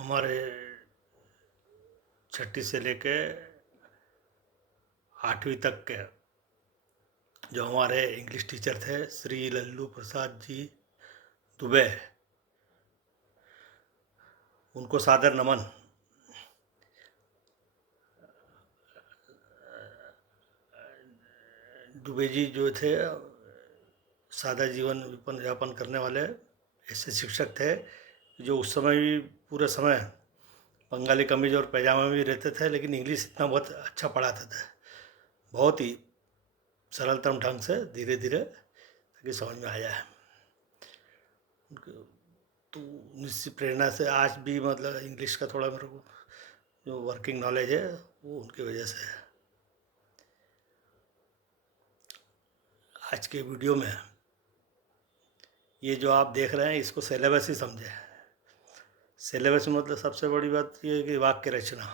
हमारे छठी से लेके 8वीं तक के जो हमारे इंग्लिश टीचर थे श्री लल्लू प्रसाद जी दुबे, उनको सादर नमन। दुबे जी जो थे सादा जीवन यापन करने वाले ऐसे शिक्षक थे जो उस समय भी पूरे समय बंगाली कमीज और पैजामा में भी रहते थे, लेकिन इंग्लिश इतना बहुत अच्छा पढ़ाते थे, बहुत ही सरलतम ढंग से, धीरे धीरे, ताकि समझ में आ जाए। तो उनकी प्रेरणा से आज भी मतलब इंग्लिश का थोड़ा मेरे को जो वर्किंग नॉलेज है वो उनकी वजह से है। आज के वीडियो में ये जो आप देख रहे हैं इसको सिलेबस ही समझे। सिलेबस में मतलब सबसे बड़ी बात ये है कि वाक्य रचना।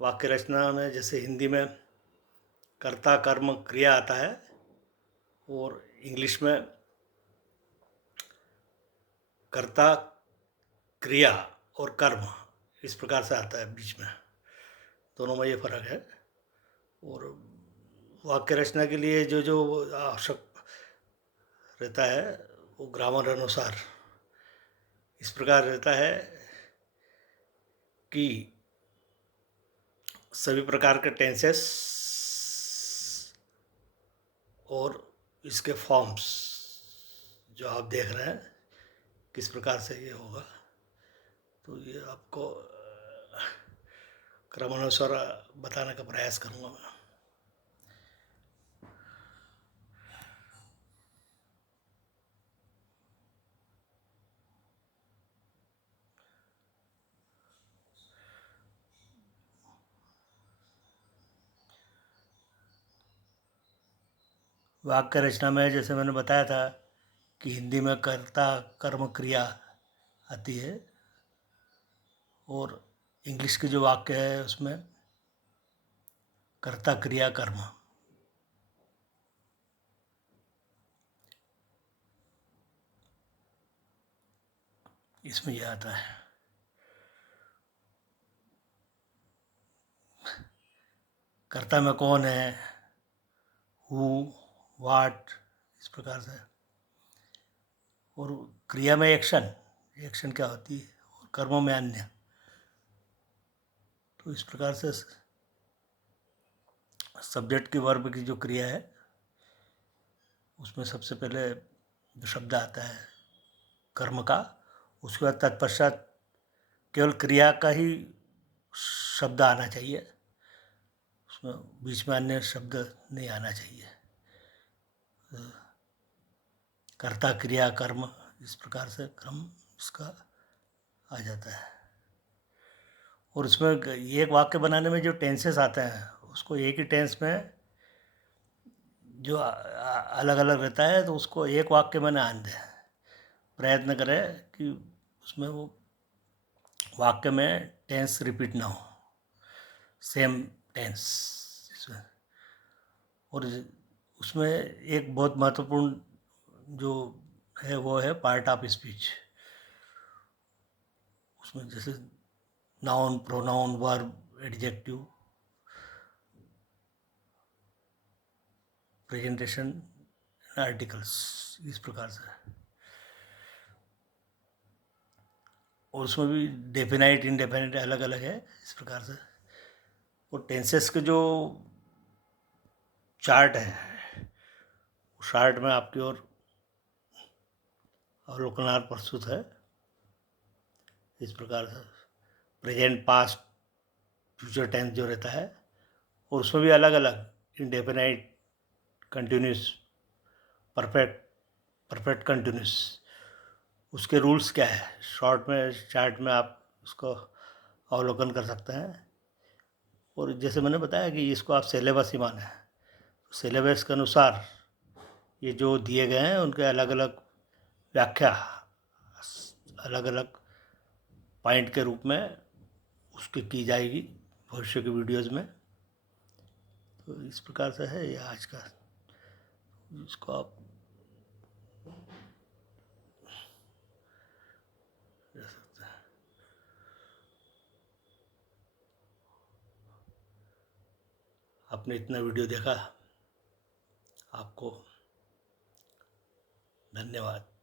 वाक्य रचना में जैसे हिंदी में कर्ता कर्म क्रिया आता है और इंग्लिश में कर्ता क्रिया और कर्म इस प्रकार से आता है, बीच में दोनों में ये फर्क है। और वाक्य रचना के लिए जो जो आवश्यक रहता है वो ग्रामर अनुसार इस प्रकार रहता है कि सभी प्रकार के टेंसेस और इसके फॉर्म्स जो आप देख रहे हैं किस प्रकार से ये होगा, तो ये आपको क्रमानुसार बताने का प्रयास करूँगा मैं। वाक्य रचना में जैसे मैंने बताया था कि हिंदी में कर्ता कर्म क्रिया आती है और इंग्लिश के जो वाक्य है उसमें कर्ता क्रिया कर्म। इसमें यह आता है। कर्ता में कौन है, हु, वाट, इस प्रकार से। और क्रिया में एक्शन, एक्शन क्या होती है, और कर्मों में अन्य। तो इस प्रकार से सब्जेक्ट की वर्ब की जो क्रिया है उसमें सबसे पहले जो शब्द आता है कर्म का, उसके बाद तत्पश्चात केवल क्रिया का ही शब्द आना चाहिए, उसमें बीच में अन्य शब्द नहीं आना चाहिए। कर्ता क्रिया कर्म इस प्रकार से क्रम इसका आ जाता है। और उसमें एक वाक्य बनाने में जो टेंसेस आते हैं उसको एक ही टेंस में जो अलग अलग रहता है तो उसको एक वाक्य में ना आने दें। प्रयत्न करें कि उसमें वो वाक्य में टेंस रिपीट ना हो, सेम टेंस इसमें। और उसमें एक बहुत महत्वपूर्ण जो है वो है पार्ट ऑफ स्पीच। उसमें जैसे noun, pronoun, verb, adjective, presentation, articles, इस प्रकार से। और उसमें भी डेफिनाइट इनडेफिनाइट अलग अलग है इस प्रकार से। और टेंसेस के जो चार्ट है चार्ट में आपकी ओर अवलोकनार्थ प्रस्तुत है इस प्रकार से। प्रेजेंट, पास्ट, फ्यूचर टेंस जो रहता है और उसमें भी अलग अलग indefinite, continuous, perfect, perfect continuous, उसके रूल्स क्या है शॉर्ट में चार्ट में आप उसको अवलोकन कर सकते हैं। और जैसे मैंने बताया कि इसको आप सिलेबस ही माने, सिलेबस के अनुसार ये जो दिए गए हैं उनके अलग अलग व्याख्या अलग अलग पॉइंट के रूप में उसकी की जाएगी भविष्य के वीडियोज़ में। तो इस प्रकार से है ये आज का, इसको आप ले सकते हैं। आपने इतना वीडियो देखा, आपको धन्यवाद।